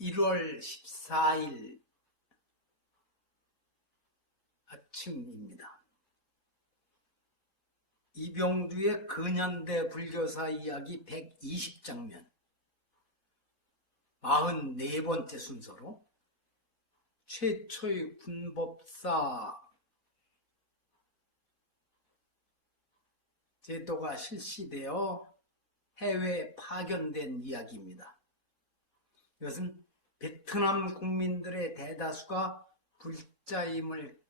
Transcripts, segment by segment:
1월 14일 아침입니다. 이병두의 근현대 불교사 이야기 120장면 44번째 순서로 최초의 군법사 제도가 실시되어 해외에 파견된 이야기입니다. 이것은 베트남 국민들의 대다수가 불자임을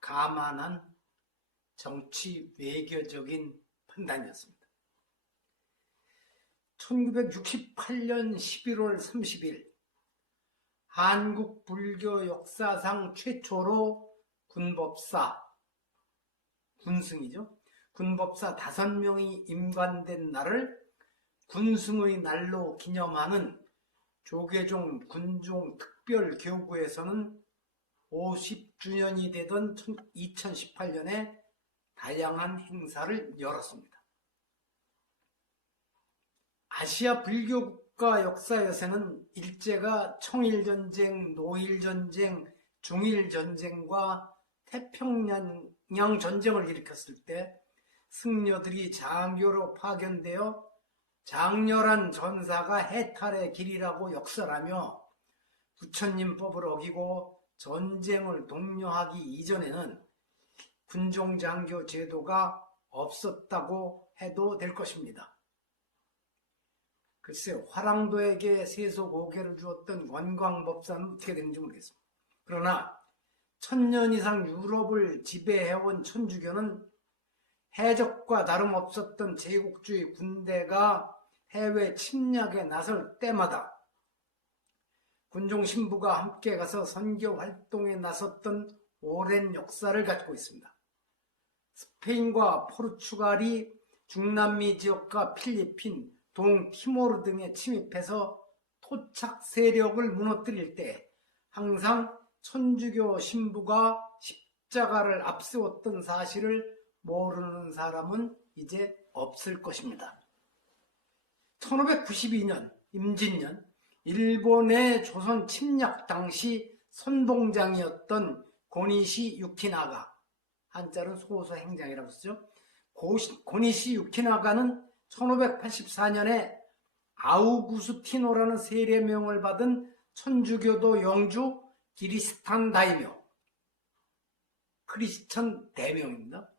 감안한 정치 외교적인 판단이었습니다. 1968년 11월 30일 한국 불교 역사상 최초로 군법사, 군승이죠. 군법사 5명이 임관된 날을 군승의 날로 기념하는 조계종 군종 특별교구에서는 50주년이 되던 2018년에 다양한 행사를 열었습니다. 아시아 불교국가 역사에서는 일제가 청일전쟁, 노일전쟁, 중일전쟁과 태평양 전쟁을 일으켰을 때 승려들이 장교로 파견되어 장렬한 전사가 해탈의 길이라고 역설하며 부처님법을 어기고 전쟁을 독려하기 이전에는 군종장교 제도가 없었다고 해도 될 것입니다. 글쎄, 화랑도에게 세속오개를 주었던 관광법사는 어떻게 되는지 모르겠습니다. 그러나 1000년 이상 유럽을 지배해온 천주교는 해적과 다름없었던 제국주의 군대가 해외 침략에 나설 때마다 군종 신부가 함께 가서 선교 활동에 나섰던 오랜 역사를 가지고 있습니다. 스페인과 포르투갈이 중남미 지역과 필리핀, 동티모르 등에 침입해서 토착 세력을 무너뜨릴 때 항상 천주교 신부가 십자가를 앞세웠던 사실을 모르는 사람은 이제 없을 것입니다. 1592년 임진년 일본의 조선 침략 당시 선봉장이었던 고니시 유키나가, 한자는 소소행장이라고 쓰죠. 고니시 유키나가는 1584년에 아우구스티노라는 세례명을 받은 천주교도 영주 기리스탄 다이묘, 크리스천 대명입니다.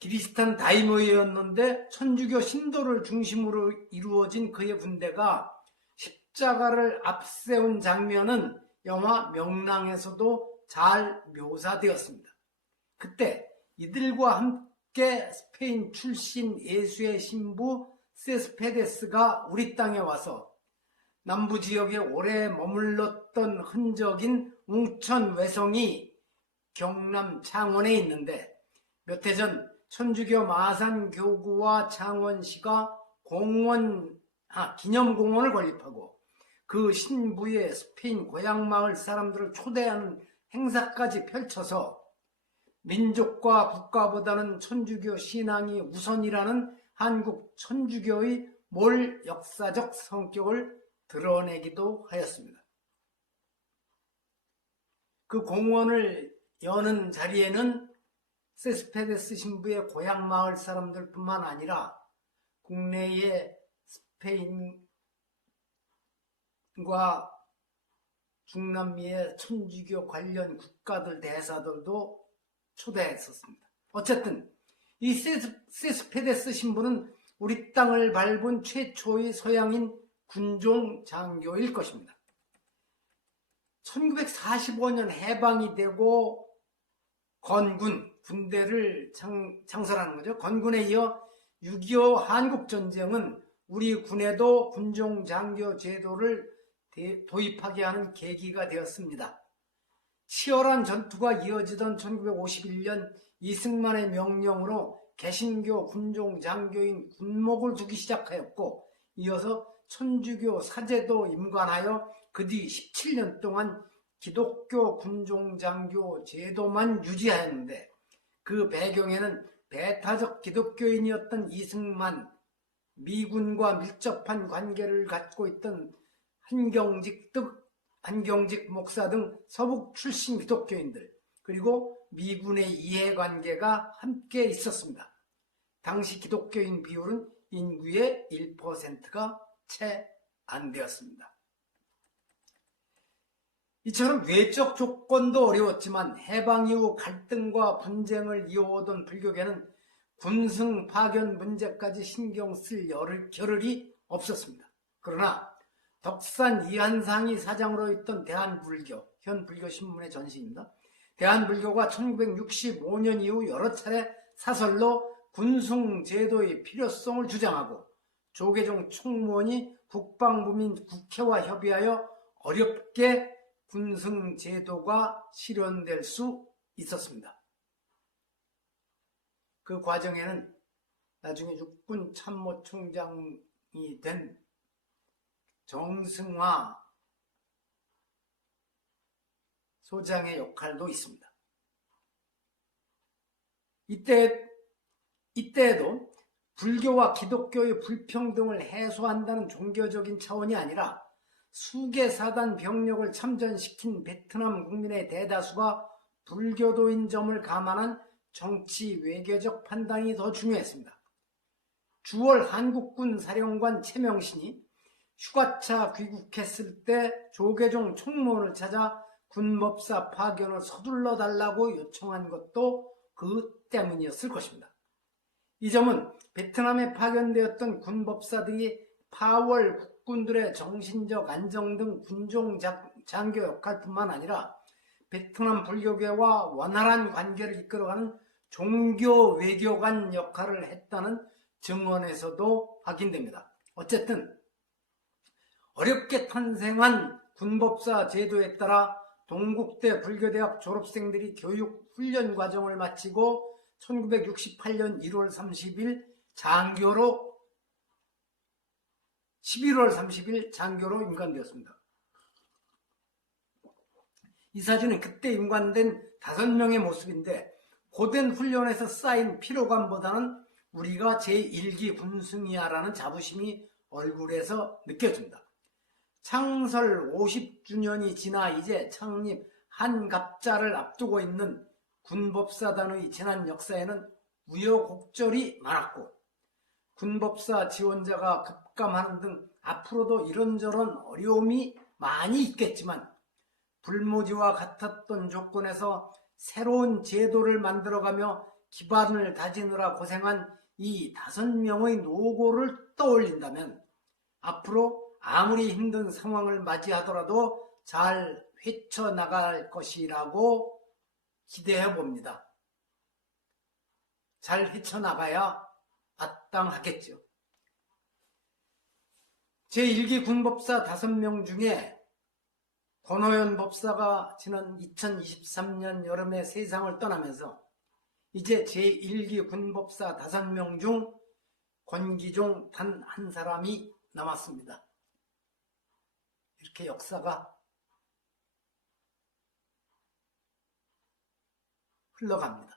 기리스탄 다이묘였는데 천주교 신도를 중심으로 이루어진 그의 군대가 십자가를 앞세운 장면은 영화 명랑에서도 잘 묘사되었습니다. 그때 이들과 함께 스페인 출신 예수의 신부 세스페데스가 우리 땅에 와서 남부 지역에 오래 머물렀던 흔적인 웅천 외성이 경남 창원에 있는데 몇 해 전 천주교 마산교구와 창원시가 기념공원을 건립하고 그 신부의 스페인 고향마을 사람들을 초대하는 행사까지 펼쳐서 민족과 국가보다는 천주교 신앙이 우선이라는 한국 천주교의 몰 역사적 성격을 드러내기도 하였습니다. 그 공원을 여는 자리에는 세스페데스 신부의 고향 마을 사람들뿐만 아니라 국내의 스페인과 중남미의 천주교 관련 국가들 대사들도 초대했었습니다. 어쨌든 이 세스페데스 신부는 우리 땅을 밟은 최초의 서양인 군종 장교일 것입니다. 1945년 해방이 되고 군대를 창설하는 거죠. 건군에 이어 6.25 한국전쟁은 우리 군에도 군종장교 제도를 도입하게 하는 계기가 되었습니다. 치열한 전투가 이어지던 1951년 이승만의 명령으로 개신교 군종장교인 군목을 두기 시작하였고 이어서 천주교 사제도 임관하여 그 뒤 17년 동안 기독교 군종장교 제도만 유지하였는데 그 배경에는 배타적 기독교인이었던 이승만, 미군과 밀접한 관계를 갖고 있던 한경직 목사 등 서북 출신 기독교인들, 그리고 미군의 이해관계가 함께 있었습니다. 당시 기독교인 비율은 인구의 1%가 채 안 되었습니다. 이처럼 외적 조건도 어려웠지만 해방 이후 갈등과 분쟁을 이어오던 불교계는 군승 파견 문제까지 신경 쓸 겨를이 없었습니다. 그러나 덕산 이한상이 사장으로 있던 대한불교, 현 불교신문의 전시입니다. 대한불교가 1965년 이후 여러 차례 사설로 군승제도의 필요성을 주장하고 조계종 총무원이 국방부 및 국회와 협의하여 어렵게 군승제도가 실현될 수 있었습니다. 그 과정에는 나중에 육군 참모총장이 된 정승화 소장의 역할도 있습니다. 이때에도 불교와 기독교의 불평등을 해소한다는 종교적인 차원이 아니라 수계사단 병력을 참전시킨 베트남 국민의 대다수가 불교도인 점을 감안한 정치 외교적 판단이 더 중요했습니다. 주월 한국군 사령관 최명신이 휴가차 귀국했을 때 조계종 총무원을 찾아 군법사 파견을 서둘러 달라고 요청한 것도 그 때문이었을 것입니다. 이 점은 베트남에 파견되었던 군법사들이 파월 국군들의 정신적 안정 등 군종 장교 역할뿐만 아니라 베트남 불교계와 원활한 관계를 이끌어가는 종교 외교관 역할을 했다는 증언에서도 확인됩니다. 어쨌든 어렵게 탄생한 군법사 제도에 따라 동국대 불교대학 졸업생들이 교육 훈련 과정을 마치고 1968년 1월 30일 장교로 11월 30일 장교로 임관되었습니다. 이 사진은 그때 임관된 5명의 모습인데 고된 훈련에서 쌓인 피로감보다는 우리가 제1기 군승이야라는 자부심이 얼굴에서 느껴집니다. 창설 50주년이 지나 이제 창립 한갑자를 앞두고 있는 군법사단의 지난 역사에는 우여곡절이 많았고 군법사 지원자가 급감하는 등 앞으로도 이런저런 어려움이 많이 있겠지만 불모지와 같았던 조건에서 새로운 제도를 만들어가며 기반을 다지느라 고생한 이 5명의 노고를 떠올린다면 앞으로 아무리 힘든 상황을 맞이하더라도 잘 헤쳐나갈 것이라고 기대해 봅니다. 잘 헤쳐나가야 마땅하겠죠. 제1기 군법사 5명 중에 권호연 법사가 지난 2023년 여름에 세상을 떠나면서 이제 제1기 군법사 5명 중 권기종 단 한 사람이 남았습니다. 이렇게 역사가 흘러갑니다.